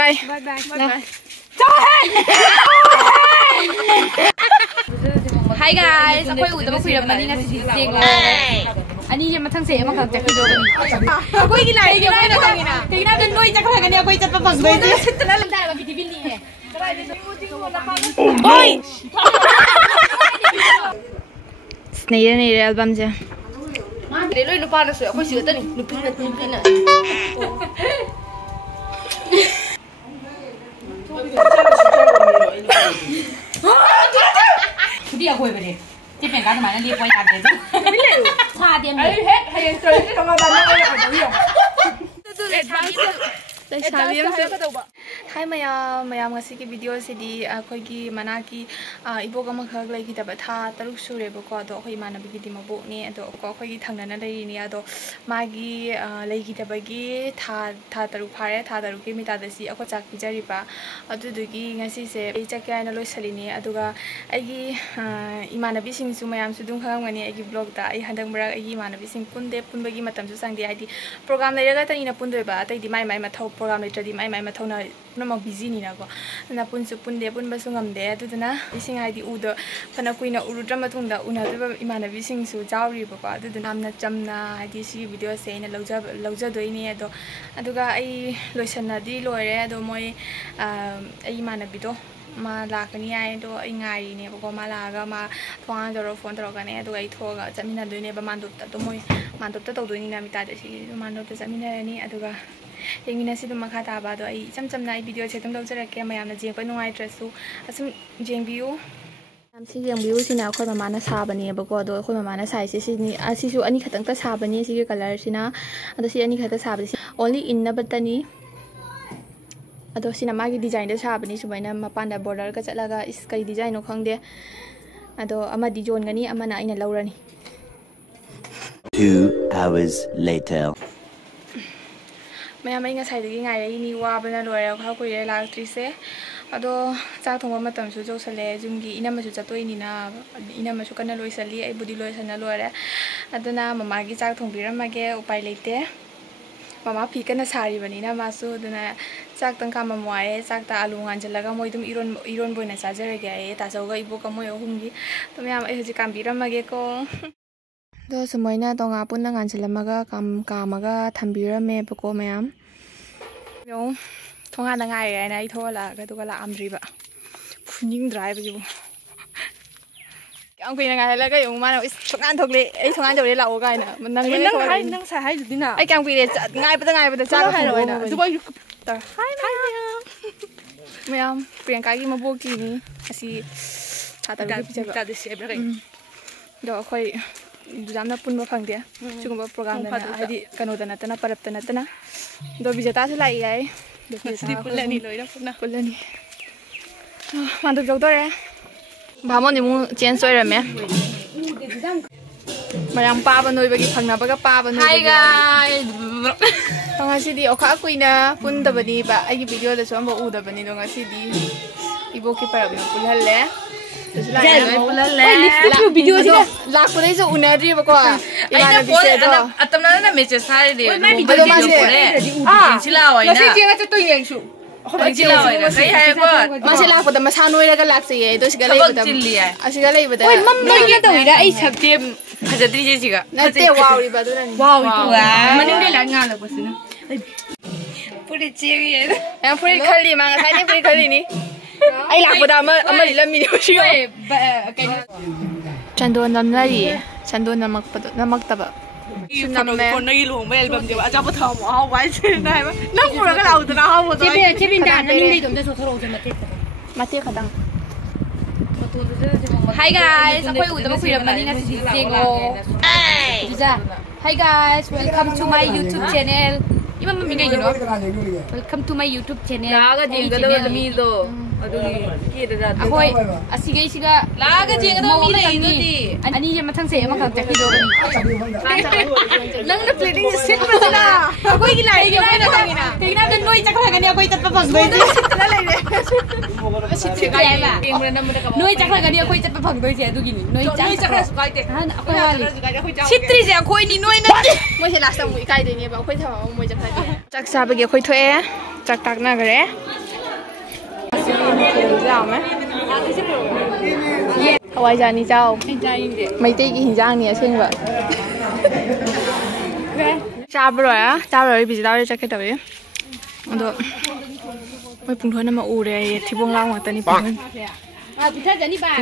Bye hi guys अखोई उदब कुइरमनी ngasi जेंग ani ye mathang se ama khak jakhi dogani akoi gi lai ge moina tangina teina den noi jakha gani akoi chatpa phangdoi je sitna lamda ba bidi billi he oi snare ne album je le loi nupa na so akoi si ta ni nupi na dia koi bereที่เป็นการทำงานเรียกว่าการเดินไม่เลยชาเดียมเลยเฮ้ยให้ยังเจอที่ทำงานบ้านไม่ได้ขนาดนี้หรอHai mayam ngasi ki video se di khoi gi mana ki ibok ama khak lai ki taba tha taruk sure bo ko do khoi mana bi di mabo ni ado ko khoi gi thangna na lai ni ado magi lai ki taba gi tha taruk phare tha taruk ki mita da si akho chak pi jari ba adu du gi ngasi se ei chakya na loi salini aduga ai gi imana bi sing su mayam su dum khang ngani ai gi blog da ai handang mara ai gi imana bi sing punde punba gi matam su sang di ai di program lai raga ta ina pundoi ba tai di mai mathau program lai tradi mai mathau na nama busy ni na ko na pun su pun de pun ba su ngam de adu na bising ai di u do phana kuina uru drama thung da una de imana bising su jawri ba adu namna chamna ai di si video se ina lauja doi ni ado aduga ai loisan na di loire ado moi ai imana bido ma la ka ni ai do ai ngai ni ba ko ma la ga ma thong do ro phone do ga ne ado ai tho ga chamina doi ne ba man do ta do moi man do ta to doi ni na mi ta de si man do ta chamina ni aduga Yengina si dum makha ta ba do ai cham cham na ai video che tum dau jara ke mayam na jeng pa nuai trasu asum jeng view am si jeng view si na khoi mama na sa ba ni ba ko do khoi mama na sai si ni si su ani khatang ta sa ba ni si ke color si na ado si ani khata sa ba si only in na batani ado si na ma gi design da sa ba ni sumaina mapan da border ka chatla ga is kai design no khang de ado ama di jon gani ama na ina laurani 2 hours later Mayam ai ngasai dagi ngai ni wa bana loira kha koi re lak tri se ado cha thong ma tam su jo sale jumgi ina ma su chatoi ni na ina ma su kana loi sali ai budi loi sana loire aduna mama gi cha thong biram ma ge upai leite mama phi kana sari bani na ma su aduna chak tang ka ma moai chak ta alu ngan jalaga moi dum iron boina sa jare ge ai ta sau ga ibo ka moi hum gi to mayam ai hoji kam biram ma ge ko do sumaina tonga punna ngan chalamaga kamaga thambirame bako mayam yo thonga na ngai ai nai thola ga to la amdriba phuning drive ji bu ang kui na ngai la ga yo ma na thongan thokle ai thongan jore la o ga na nang sa hai dina ai kang kui re ngai ba cha hai ro na du boy ta hai mayam priyanka gi maboki ni asi chata ru bi ta de se bra do khoi Jamna pun ba phang dia chungba program na hadi kano da na parap ta na do bijata su lai ai do di pulani loira pulani mandu jog dore bamo ni mu chen soi ra me mayam pa ba noi ba gi phang na ba ga pa ba noi hi guys tong asi di okha kuina pun da ba ni ba ai gi video da so ba u da ba ni do ngasi di ibo ki parap na pulhal le video sih lah aku dah so unari bako ina bise do atam na message hari dia video boleh silaw ai na nasi jenga tu yang su silaw ai na kai hai ko masih lah aku dah masa noi raga lak se ye do sigala ibu dah asigala ibu dah oi mamma ye to ida ai sabte phajatri je siga nate wow ri ba do na wow mani de la nga la pasina puri chevi ya puri khali ma ngai ni puri khali ni ai lạc vào đám mà đi làm gì vậy? Chandon làm gì? Chandon làm mặc tập à? Nam mẹ. Con nó đi luồng về album gì vậy? Cho bắt đầu họ quay trên này mà. Nó cũng là cái đầu từ nào mà thôi. Chế bên đàn nó đi tụi tôi số thầu cho mặt tiết khả năng. Hi guys, aku udah mau film ini nasi jengo. Hi guys, welcome to my YouTube channel. Ima mami you know. Welcome to my YouTube channel. Laga jenga daw mi do. Aduni kida da. Ahoy, asigay siga. Laga jenga daw mi la ini. Ani ye mathang se ama khak jakhi do gani. Nang na plating sit pa sila. Akoi gi lai ge na tangina. Tingna den noi chakha gani akoi tat pa phang doi. Sitla lai re. Sit kai ba. Noi chakha gani akoi tat pa phang doi se adu gini. Noi chakha su kai te. Han akoi wali. Sitri je akoi ni noi na. Moi se last time moi kai de ni ba akoi tha moi chakha. Chak sa ba ge akoi thoe. Chak tak na gare. เจ้าไหมเอาไว้จานนี้เจ้าไม่ตีกี่หินจ้างเนี่ยเช่นแบบจ้าไปเลยอ่ะจ้าไปเลยพี่จะได้จะแค่เดี๋ยวนี้อันตัวไม่ปุ่งทวนน้ำมาอูเลยที่วงเล่าแต่นี่ปุ่ง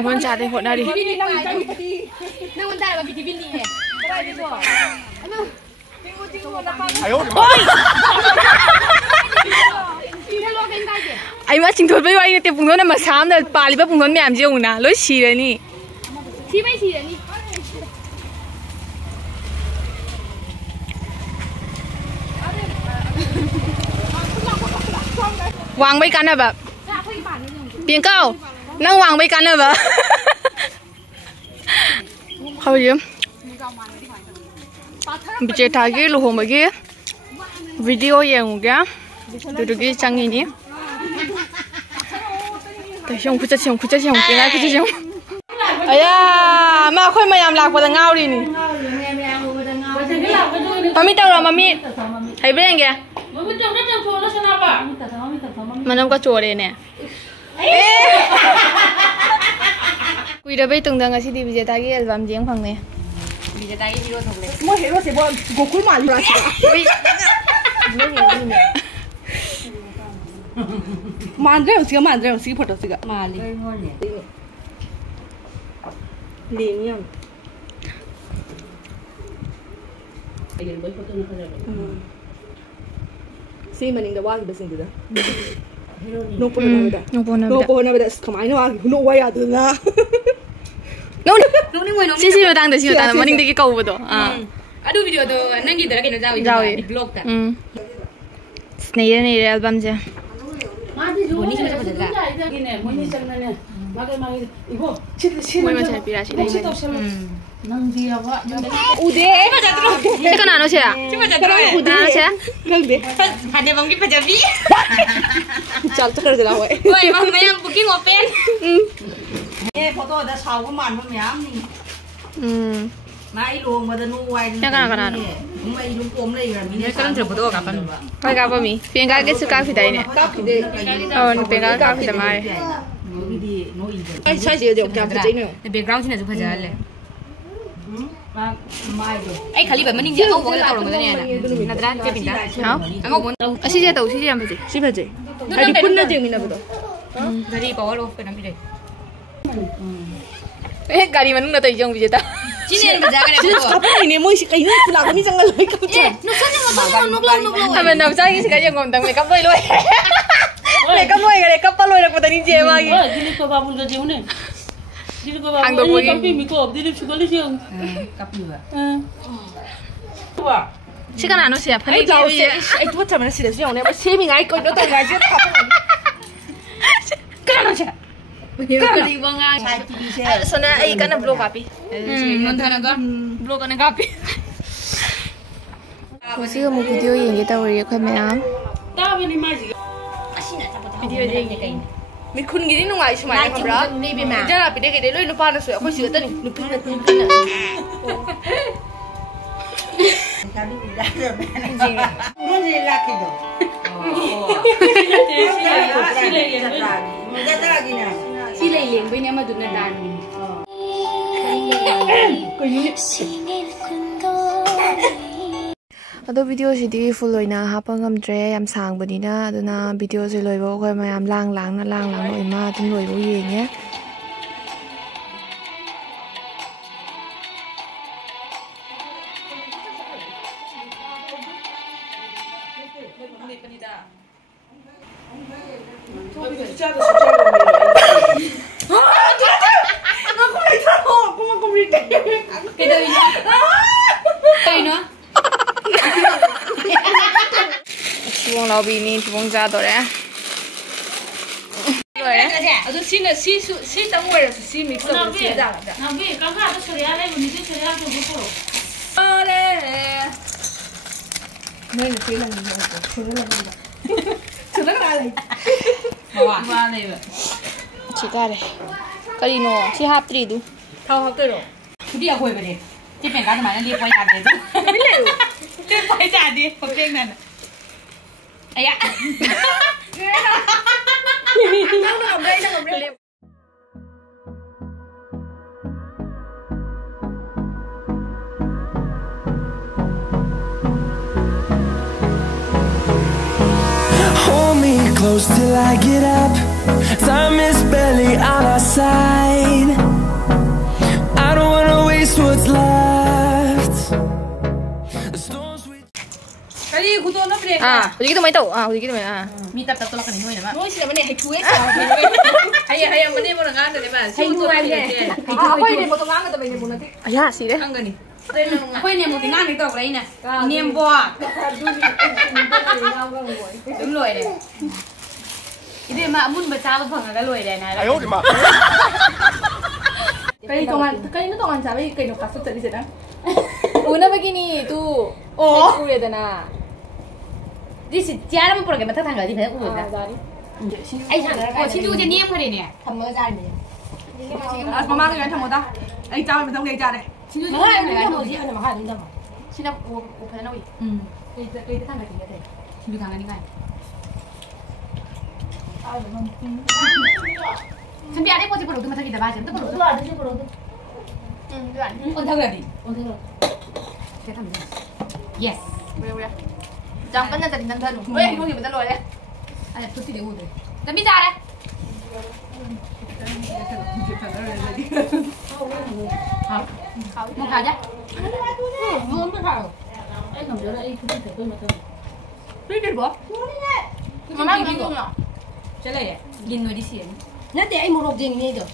ทวนจ่าได้หดได้ดินั่งวันได้มาพี่ที่บินนี่เนี่ยได้ดีกว่าไอ้มาจิงทวนไปไว้เนี่ยปุ่งทวนน้ำมาซ้ำแต่ป่าลิบปุ่งทวนไม่อ่านเจ้านะร้อยชีเลยนี่ชีไม่ชีเลยนี่วางไว้กันนะแบบเปลี่ยนเก้านั่งวางไว้กันนะแบบเข้าไปยืมบิเจทากี้ลูกหงไปกี้วิดีโอยังไงดูกี้จังงี้แต่ช่วงคุยเป็นไงคุยช่วงไอ้ยามาค่อยมายามหลักกว่าจะเงาดินี่มามีเต่าหรอมามีให้เป็นยังไงมันต้องก็โจรเนี่ยคุยได้ไปตรงนั้นก็สิดีบิเจตากี้อัลบั้มเจียงฟังเนี่ยบิเจตากี้ที่เราทำเลยไม่เห็นว่าเสียบอลกูคุยมาอยู่แล้วสิมันเรื่องสิมันเรื่องสิพอตัวสิกะมาลีลีเนี่ยซีมันอิงเดว่ากี่เปอร์เซ็นต์ดูนะโนโปนาเบดาขมายนะว่าโนวายาดูนะโนนี่มวยน้องซีมาตั้งแต่มันอิงเด็กเก่าบ่ตัวอะดูวิดีโอตัวนั่งกี่ตัวแล้วกันเจ้าอีบล็อกกันสเนย์เนี่ยอัลบั้มจ้ะวันนี้จะมาจัดการไม่มาใช้ปีราชินีอูเดย์ที่ขนาดนั้นใช่ไหมอูเดย์ใช่ไหมพันเดียวบางทีพันจะบีจับตัวกระดิ่งเอาไว้เฮ้ยบางทียังบุกิ้งโอเปนเนี่ยพอตัวจะเช่าก็มันมันย้ำนี่นายลุงมาจะนู่นไว้ยังขนาดไม่ลุงกลมเลยกันมีเนี่ยก็ต้องเจอพอตัวกับมันไม่กับป่ะมีเพียงการเก็บสุขาผิดได้เนี่ยเพียงการผิดทำไมใช่สิเดี๋ยวจะไปเจอเนี่ยในแบ็คกราวด์ที่ไหนจะพอใจเลยไอ้ขาลีแบบมันนิ่งเยอะเอาวงแล้วตกลงกันเนี่ยนะนั่นจะเป็นได้เอาเอาวงสิเจตัวสิเจยังไปสิไปเจไอ้ที่ปุ่นน่ะเจมีนะบ่ตัวกาลีปาวโลเป็นน้ำไปเลยเอ๊ะกาลีมันน่ะตัวยังไปเจตาCine ni jaga ni. Kapan ini mau isi kayu tu lagu ni jangan lagi kamu. Nusan yang ngomong. Kami nak cakap ini sekarang ngomong tentang makeup loy. Makeup loy kan makeup loy nak putih ni je lagi. Jadi kau bawa muda je ni. Jadi kau bawa. Ini kapi makeup. Jadi suka ni je. Kapi juga. Wah. Sekarang anu siapa? Ini tahu sih. Itu macam mana sih dia? Orang ni semi ngai kau itu tak ngaji apa. Kenapa sih? Sana ay ka na blue copy. Nonton ka? Blue ka na copy. Kasi mo video yung kita wari ko mayam. Tawa ni Maji. Video din kain. May kun gini nung ay sumaya ka bra. Diyan pide kay delo no pa na so ako siya tani. Lupin na. Kami ila na. Hindi laki do. Sila ilang ba niya madunadan? Ado video si di full loy na hapang ngamdre yam sang bani na ado na video si loy bo ko mayam lang loy ma tum loy bo yeng ya Chuông lao bì ni chuông ra rồi đấy. Rồi đấy. Ở xin là xin tấm người là xin mix rồi xin ra là. Nào bì, các bạn có sợi này mình sẽ sợi cho bố cô. Đây. Đây là cái lần này của nó là gì? Chúng nó là gì? Qua đây vậy. Chỉ ra đây. Cái gì nó? Chỉ hấp đi đủ. Thao hấp tới rồi. Đi à quay về đây. Chỉ phải cái mà nó đi quay chặt đấy chứ. Biết liệu. Đi quay chặt đi, có kênh này. Ay ya. close till I get up. Time is barely on our side. I don't wanna waste what's left. The storms we Kali kuto na pre. Hujik itu mai tau. Hujik itu mai. Mi tap tolak kan ini nama. Noi sih mana hai cuy sah. Hai mana mana ngan tu lepas. Hai tu ai deh. Apa ini foto ngan tu begini mana tu? Ayah sih deh. Angga ni. Apa ini mau ngan itu apa ini? Nemboa. Đúng rồi đấy. Ini mak mun baca apa phang agak loi deh nah. Ayo di mak. Kali itu tongan cabai kali nak kasut tadi sedang. Una begini tu. Oh. Udah dah na. Di sejarah mau pergi mana tanggal di mana udah. Ai thằng này có xin du trên niêm cái này nè. Thầm mơ ra nè. Mama cái thằng một ta. Ai cháu mình không gây ra đây. Xin du. Nói em cái gì anh mà hai đứa đâu. Xin đâu,我陪那位。cái thằng này thì thế. Xin du thằng này đi ngay. Xin biar dia pasti perlu tu masa kita baca, tu perlu. Itu ada sih perlu. Dua. Oh thằng này đi. Oh thế rồi. Cái thằng này. Yes. Boleh. Jangan pernah tadi nanti lu. Boleh, lu kita lu ya. Ada tu tidak udah. Tapi dah ada. Mau khá chứ? Muốn cái nào? Anh không nhớ là anh không thể tôi mà tôi. Đi đi bố. Mama nggak ngomong. Chơi này, nhìn người đi xiên. Nãy thì anh mua đồ gì nghe được?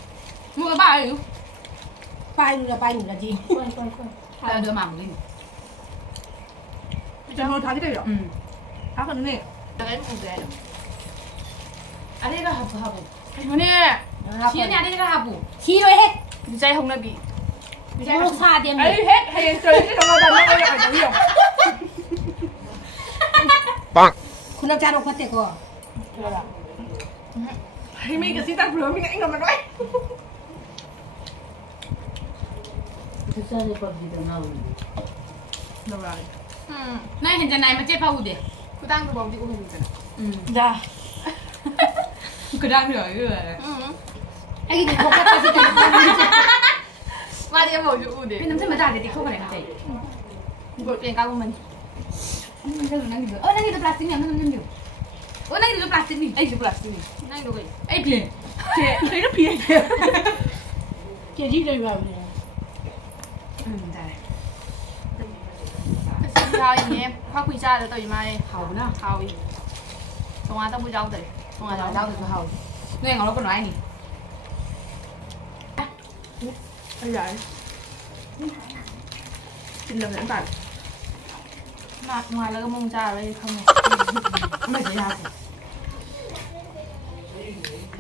Mua cái ba rồi. Bay là gì? Quay. Tao đưa mắm đi. Cho nó tháo cái đấy rồi. Tháo cái này. Jangan mudah. Ada cái habu. Mana? Xiên này ada cái habu. Chi rồi hết. Saya hong nabi. Mua xa tiền Ấy này. hết, hay chơi cái thằng nào đó nó phải hiểu.คุณน้ำชาลงพัดเตะก่อน Hay mi cái gì ta vừa mi anh ngồi mà nói. Thực ra thì còn gì đâu nào. Đâu rồi. Này hiện giờ này mà chết bao đi. Aku tang tu bawa di umur kan. Dạ. Cứ đang rồi rồi. Anh thì không có gì cả. Mà dia bawa di umur Bên deh. nằm xem mà ra thì không phải là cái. Buat yang kau men. Nang itu plastik ni, nang itu. Oh, nang itu plastik ni. Eh, itu plastik ni. Nang itu kai. Ai pin. Cái nó pin. Kia gì đây vào này. Đây. Sao ini? Kau kuih cha tu mai. Hầu nữa. Hầu. Tong ada bu jauh tadi. Tong ada Đâu được hầu. Nghe ngồi nó có nói nè. Bây giờ. Xin lỗi anh bạn. Ngoài là cái mông cha đây không. Mày phải ra.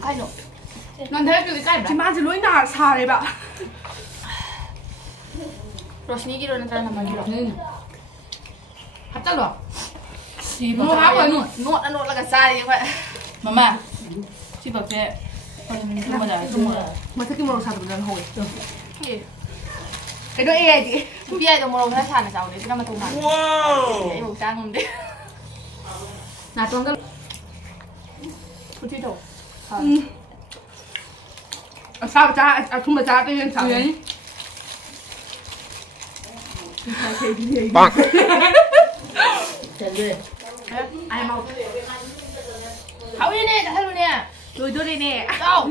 Ai rồi? Nên thế cái cái chị mang chỉ lối nào xà đấy bạn. Rosni kira nanti nama kira. Hấp tao rồi. Si Mua áo rồi luôn. Nuốt là cái sai như vậy. Mama. Si bảo thế. Còn mình không bao giờ. Mà thích cái màu xà từ lần hồi. Gì? Cái đó e chị. Biar itu mau kita sana jauh deh. Kita mau tumbang. Wow. Ibu canggung deh. Nah, tuang cái. Putih tu. Sao cha, không mà cha tới sao? Bang. Chân đi. Ai mau. Hậu đi nè, thay luôn nè. Rồi đưa đây nè. Đâu?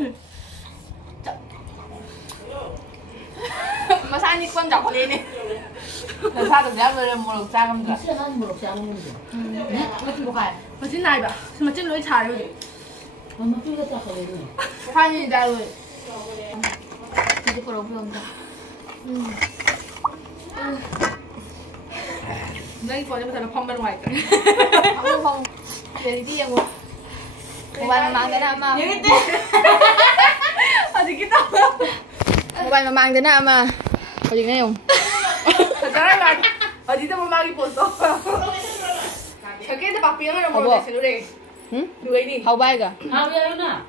Mà sao như quan trọng đi nè. Làm sao được ra rồi một lục trang không cả. Sẽ ăn một lục trang luôn rồi. Nè, nó chỉ có cái. Mà trên này bà, mà trên lối trà rồi. Mà nó cứ cái thôi rồi. Hai như ra rồi. Đi có đâu không? Đây có cho nó phong bên ngoài. Không không. Để đi em một. Một bài mà mang cái nào mà. Những cái tên. À thì cái tao. Một bài mà mang cái nào mà. Có gì nghe không? Thật ra là ở đi tao mang cái bột đó. Cái cái bạc piếng này một cái xíu đây. Người đi. Hậu bài cả. Hao vậy luôn à?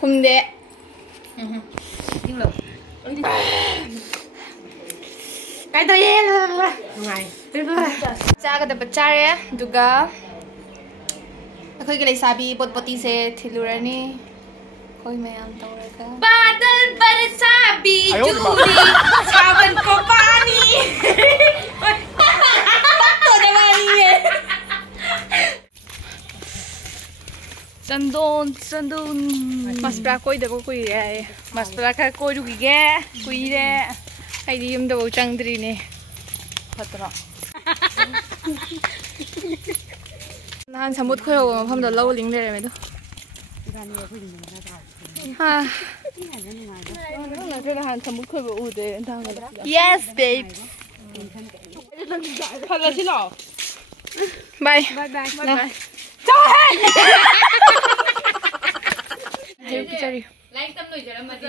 Không để. Tiếng lửa. Cái tôi em ngày. Cha ka dapat chare duga. Ako'y gilay sabi pot-poti se tilurani. Ako'y mayam tawraga. Badal barasabi Judy saban ko pani. Bakto naman niya. ꯆꯟꯗꯣꯟ ꯃꯁꯄ꯭ꯔꯥ ꯀꯣꯏꯗꯕ ꯀꯨꯏꯔꯦ ꯍꯥꯏꯌꯦ ꯃꯁꯄ꯭ꯔꯥ ꯈꯔ ꯀꯣꯏꯔꯨꯈꯤꯒꯦ ꯀꯨꯏꯔꯦ ꯑꯩꯗꯤ ꯌꯨꯝꯗꯐꯥꯎ ꯆꯪꯗ꯭ꯔꯤꯅꯦ ꯐꯠꯇ꯭ꯔꯣ ꯅꯍꯥꯟ smooth ꯈꯣꯏꯍꯧꯕ ꯃꯐꯝꯗꯣ ꯂꯧ ꯂꯤꯡ ꯂꯩꯔꯝꯃꯦꯗꯣ ꯅꯍꯥꯟ ꯁꯃꯨꯠ ꯈꯣꯏꯕ ꯎꯗꯦ ꯌꯦꯁ ꯕꯦꯕ ꯐꯜꯂꯁꯤ ꯂꯥꯛꯑꯣ Bye. Bye. Ciao. ꯂꯥꯏꯔꯤꯛ ꯇꯝ ꯂꯣꯏꯖꯔꯝꯃꯗꯤ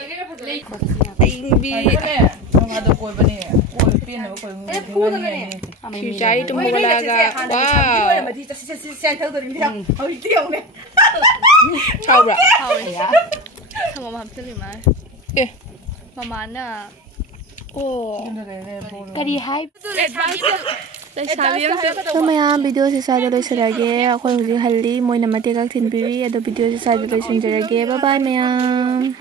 ꯃꯌꯥꯝ ꯚꯤꯗꯤꯑꯣꯁꯦ ꯁ꯭ꯋꯥꯏꯗ ꯂꯣꯏꯁꯤꯜꯂꯒꯦ ꯑꯩꯈꯣꯏ ꯍꯧꯖꯤꯛ ꯍꯜꯂꯤ ꯃꯣꯏꯅ ꯃꯇꯦꯛ ꯊꯤꯟꯕꯤꯔꯤ ꯑꯗꯣ ꯚꯤꯗꯤꯑꯣꯁꯦ ꯁ꯭ꯋꯥꯏꯗ ꯂꯣꯏꯁꯤꯟꯖꯔꯒꯦ ꯕꯥꯏ ꯕꯥꯏ ꯃꯌꯥꯝ